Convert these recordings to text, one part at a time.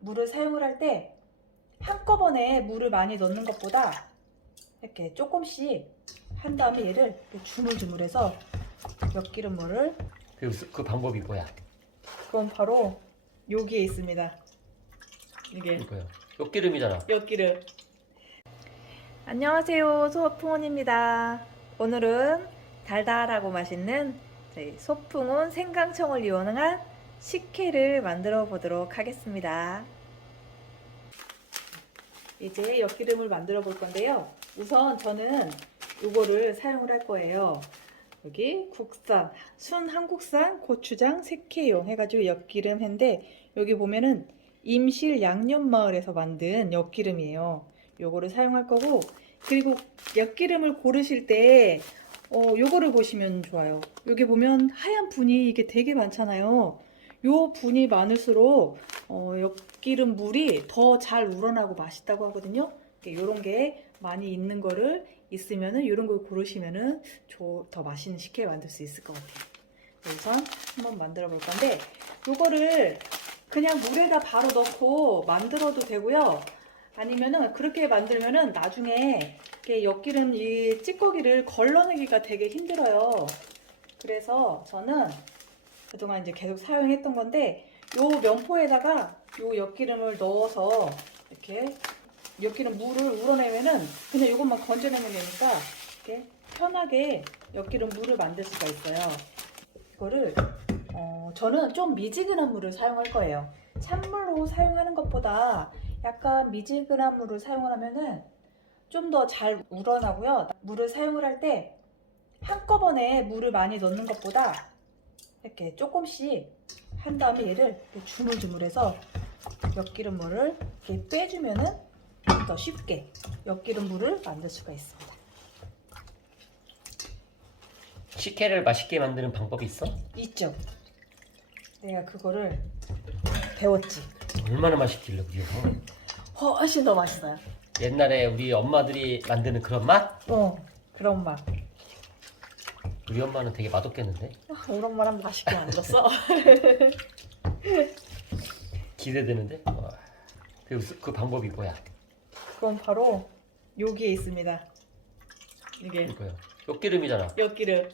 물을 사용을 할 때 한꺼번에 물을 많이 넣는 것보다 이렇게 조금씩 한 다음에 얘를 이렇게 주물주물해서 엿기름물을, 그 방법이 뭐야? 그건 바로 여기에 있습니다. 이게 이거요. 엿기름이잖아. 엿기름. 안녕하세요, 소풍온입니다. 오늘은 달달하고 맛있는 저희 소풍온 생강청을 이용한 식혜를 만들어 보도록 하겠습니다. 이제 엿기름을 만들어 볼 건데요. 우선 저는 이거를 사용을 할 거예요. 여기 국산, 순 한국산 고추장 색혜용 해가지고 엿기름인데, 여기 보면은 임실 양념마을에서 만든 엿기름이에요. 요거를 사용할 거고, 그리고 엿기름을 고르실 때 요거를 보시면 좋아요. 여기 보면 하얀 분이 이게 되게 많잖아요. 요 분이 많을수록 엿기름 물이 더 잘 우러나고 맛있다고 하거든요. 요런 게 많이 있는 거를 있으면은 요런 걸 고르시면은 더 맛있는 식혜 만들 수 있을 것 같아요. 우선 한번 만들어 볼 건데, 요거를 그냥 물에다 바로 넣고 만들어도 되고요. 아니면은 그렇게 만들면은 나중에 이렇게 엿기름 이 찌꺼기를 걸러내기가 되게 힘들어요. 그래서 저는 그동안 이제 계속 사용했던 건데, 요 면포에다가 요 엿기름을 넣어서 이렇게 엿기름 물을 우러내면은 그냥 이것만 건져내면 되니까 이렇게 편하게 엿기름 물을 만들 수가 있어요. 이거를 저는 좀 미지근한 물을 사용할 거예요. 찬물로 사용하는 것보다 약간 미지근한 물을 사용을 하면은 좀 더 잘 우러나고요. 물을 사용을 할 때 한꺼번에 물을 많이 넣는 것보다 이렇게 조금씩 한 다음에 얘를 이렇게 주물주물해서 엿기름 물을 이렇게 빼주면은 좀 더 쉽게 엿기름 물을 만들 수가 있습니다. 식혜를 맛있게 만드는 방법이 있어? 있죠? 내가 그거를 배웠지. 얼마나 맛있길래 우리 엄마? 훨씬 더 맛있어요. 옛날에 우리 엄마들이 만드는 그런 맛? 그런 맛. 우리 엄마는 되게 맛없겠는데? 우리 엄마랑 맛있게 만들었어. 기대되는데? 와. 그 방법이 뭐야? 그건 바로 여기에 있습니다. 이게 이거요. 엿기름이잖아. 엿기름.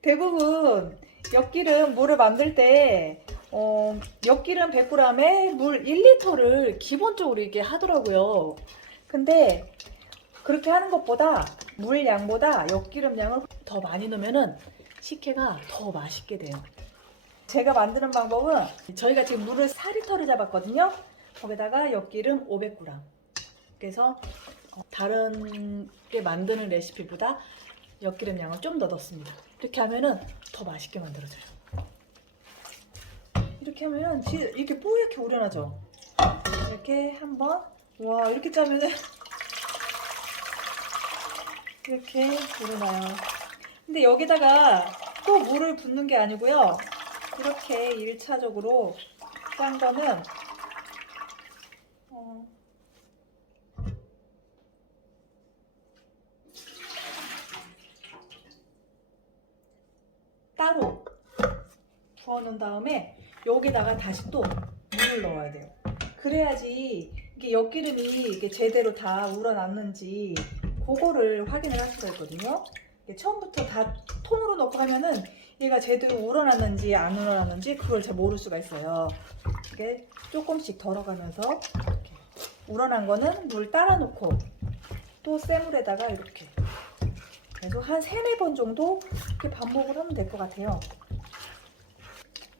대부분 엿기름 물을 만들 때 엿기름 100g에 물 1리터를 기본적으로 이게 하더라고요. 근데 그렇게 하는 것보다 물 양보다 엿기름 양을 더 많이 넣으면은 식혜가 더 맛있게 돼요. 제가 만드는 방법은, 저희가 지금 물을 4리터를 잡았거든요. 거기다가 엿기름 500g. 그래서 다른 게 만드는 레시피보다 엿기름 양을 좀 더 넣습니다. 이렇게 하면은 더 맛있게 만들어져요. 이렇게 하면은 이렇게 뽀얗게 우러나죠. 이렇게 한번, 와, 이렇게 짜면은 이렇게 우러나요. 근데 여기다가 또 물을 붓는 게 아니고요. 이렇게 1차적으로 짠 거는 따로 부어놓은 다음에 여기다가 다시 또 물을 넣어야 돼요. 그래야지 이게 엿기름이 이게 제대로 다 우러났는지 그거를 확인을 할 수가 있거든요. 이게 처음부터 다 통으로 넣고 하면은 얘가 제대로 우러났는지 안 우러났는지 그걸 잘 모를 수가 있어요. 이게 조금씩 덜어가면서 이렇게 우러난 거는 물 따라 놓고 또 센 물에다가 이렇게 계속 한 3-4번 정도 이렇게 반복을 하면 될 것 같아요.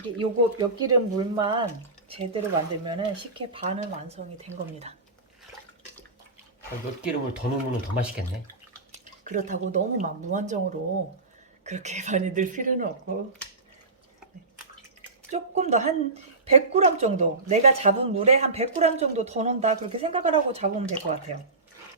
이게 요거 엿기름 물만 제대로 만들면은 식혜 반은 완성이 된 겁니다. 엿기름을 더 넣으면 더 맛있겠네. 그렇다고 너무 막 무한정으로 그렇게 많이 넣을 필요는 없고, 조금 더 한 100g 정도, 내가 잡은 물에 한 100g 정도 더 넣는다 그렇게 생각을 하고 잡으면 될 것 같아요.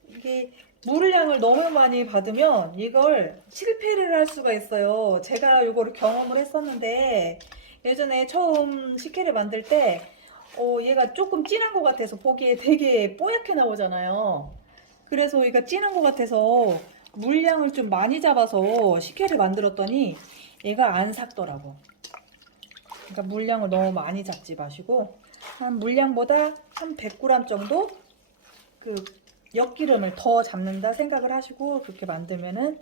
이게 물량을 너무 많이 받으면 이걸 실패를 할 수가 있어요. 제가 이거를 경험을 했었는데, 예전에 처음 식혜를 만들 때 얘가 조금 진한 것 같아서 보기에 되게 뽀얗게 나오잖아요. 그래서 얘가 진한 것 같아서 물량을 좀 많이 잡아서 식혜를 만들었더니 얘가 안 삭더라고. 그러니까 물량을 너무 많이 잡지 마시고 한 물량보다 한 100g 정도 그 엿기름을 더 잡는다 생각을 하시고 그렇게 만들면은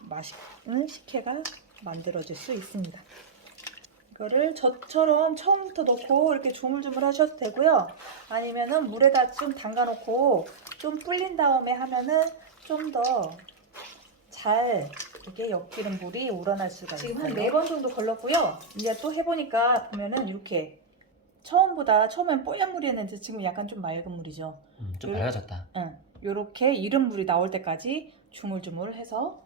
맛있는 식혜가 만들어질 수 있습니다. 이거를 저처럼 처음부터 넣고 이렇게 조물조물 하셔도 되고요. 아니면은 물에다 좀 담가 놓고 좀 불린 다음에 하면은 좀 더 잘 이게 엿기름 물이 우러날 수가 있어요. 지금 한 4번 정도 걸렸고요. 이제 또 해보니까 보면은 이렇게 처음엔 뽀얀 물이었는데 지금 약간 좀 맑은 물이죠. 좀 맑아졌다. 응. 요렇게 이른 물이 나올 때까지 주물주물해서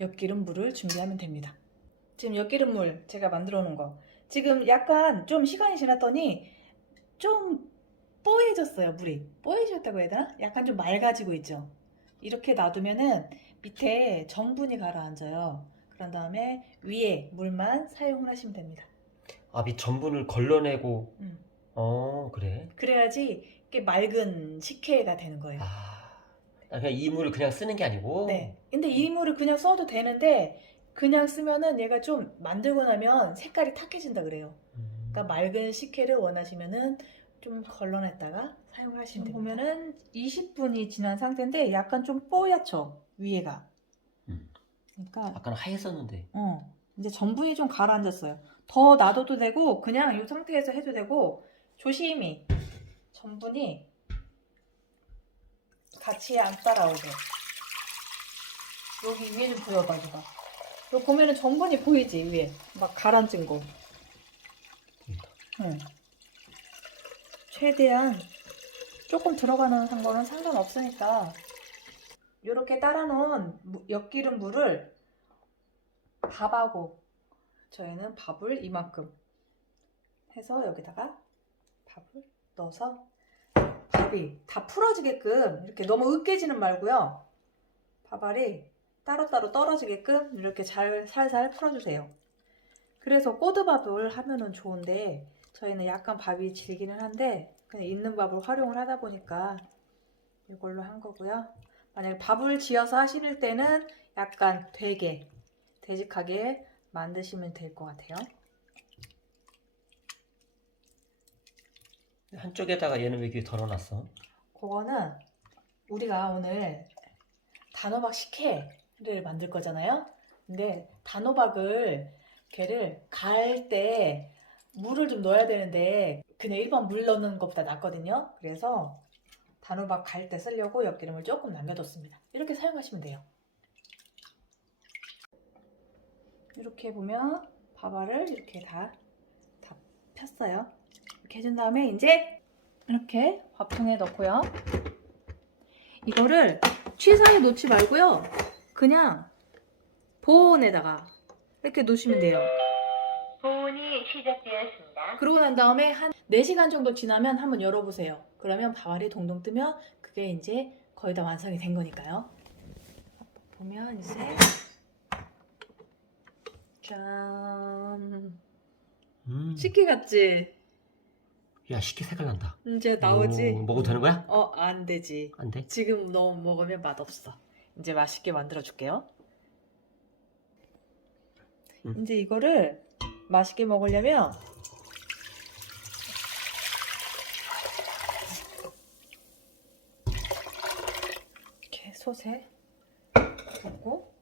엿기름 물을 준비하면 됩니다. 지금 엿기름 물 제가 만들어 놓은 거 지금 약간 좀 시간이 지났더니 좀 뽀얘졌어요. 물이 뽀얘졌다고 해야 되나? 약간 좀 맑아지고 있죠. 이렇게 놔두면은 밑에 전분이 가라앉아요. 그런 다음에 위에 물만 사용을 하시면 됩니다. 밑 전분을 걸러내고. 음. 그래. 그래야지 이게 맑은 식혜가 되는 거예요. 그냥 이 물을 그냥 쓰는 게 아니고. 네. 근데 이 물을 그냥 써도 되는데 그냥 쓰면은 얘가 좀 만들고 나면 색깔이 탁해진다 그래요. 그러니까 맑은 식혜를 원하시면은 좀 걸러냈다가 사용하시면 됩니다. 보면은 20분이 지난 상태인데 약간 좀 뽀얗죠 위에가. 그러니까 아까는 하얘었는데. 이제 전분이 좀 가라앉았어요. 더 놔둬도 되고 그냥 이 상태에서 해도 되고 조심히 전분이 같이 안 따라오게. 여기 위에 좀 보여봐 줘봐. 여기 보면은 전분이 보이지 위에 막 가라앉은 거. 응. 최대한 조금 들어가는 거는 상관없으니까 이렇게 따라놓은 엿기름 물을 밥하고 저희는 밥을 이만큼 해서 여기다가 밥을 넣어서 밥이 다 풀어지게끔 이렇게 너무 으깨지는 말고요. 밥알이 따로따로 떨어지게끔 이렇게 잘 살살 풀어주세요. 그래서 꼬드밥을 하면은 좋은데 저희는 약간 밥이 질기는 한데 그냥 있는 밥을 활용을 하다 보니까 이걸로 한 거고요. 만약에 밥을 지어서 하실 때는 약간 되게 되직하게 만드시면 될 것 같아요. 한쪽에다가 얘는 왜 이렇게 덜어놨어? 그거는 우리가 오늘 단호박 식혜를 만들 거잖아요. 근데 단호박을 걔를 갈 때 물을 좀 넣어야 되는데 그냥 일반 물 넣는 것보다 낫거든요. 그래서 단호박 갈 때 쓰려고 엿기름을 조금 남겨뒀습니다. 이렇게 사용하시면 돼요. 이렇게 보면 밥알을 이렇게 다 폈어요. 이렇게 해준 다음에 이제 이렇게 밥통에 넣고요. 이거를 취사에 놓지 말고요. 그냥 보온에다가 이렇게 놓으시면 돼요. 보온이 시작되었습니다. 그러고 난 다음에 한 4시간 정도 지나면 한번 열어보세요. 그러면 밥알이 동동 뜨면 그게 이제 거의 다 완성이 된 거니까요. 보면 이제 짠 식혜 같지? 야, 식혜 색깔 난다. 이제 나오지? 먹어도 되는 거야? 안 되지. 안 돼? 지금 너무 먹으면 맛없어. 이제 맛있게 만들어 줄게요. 이제 이거를 맛있게 먹으려면 이렇게 솥에 붓고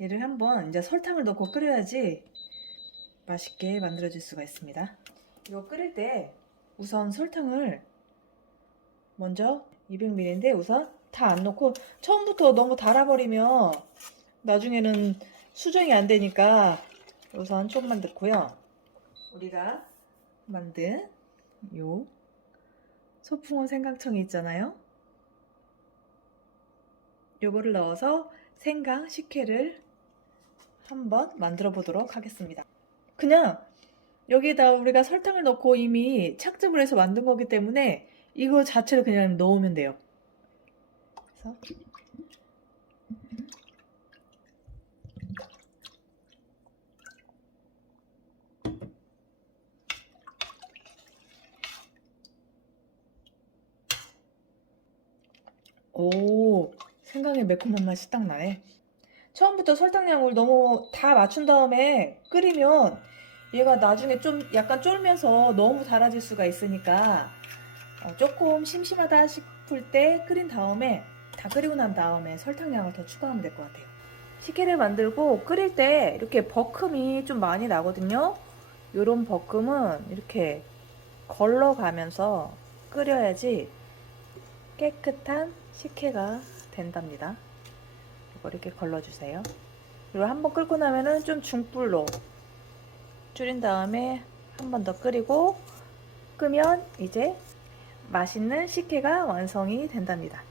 얘를 한번 이제 설탕을 넣고 끓여야지 맛있게 만들어질 수가 있습니다. 이거 끓일 때 우선 설탕을 먼저 200ml인데 우선 다 안 넣고 처음부터 너무 달아버리면 나중에는 수정이 안 되니까 우선 조금만 넣고요. 우리가 만든 요 소풍어 생강청이 있잖아요. 요거를 넣어서 생강 식혜를 한번 만들어 보도록 하겠습니다. 그냥 여기에다 우리가 설탕을 넣고 이미 착즙을 해서 만든 거기 때문에 이거 자체를 그냥 넣으면 돼요. 그래서 오, 생강의 매콤한 맛이 딱 나네. 처음부터 설탕량을 너무 다 맞춘 다음에 끓이면 얘가 나중에 좀 약간 쫄면서 너무 달아질 수가 있으니까 조금 심심하다 싶을 때 끓인 다음에 다 끓이고 난 다음에 설탕량을 더 추가하면 될 것 같아요. 식혜를 만들고 끓일 때 이렇게 버큼이 좀 많이 나거든요. 요런 버큼은 이렇게 걸러가면서 끓여야지 깨끗한 식혜가 된답니다. 이거 이렇게 걸러주세요. 그리고 한번 끓고 나면은 좀 중불로 줄인 다음에 한 번 더 끓이고 끄면 이제 맛있는 식혜가 완성이 된답니다.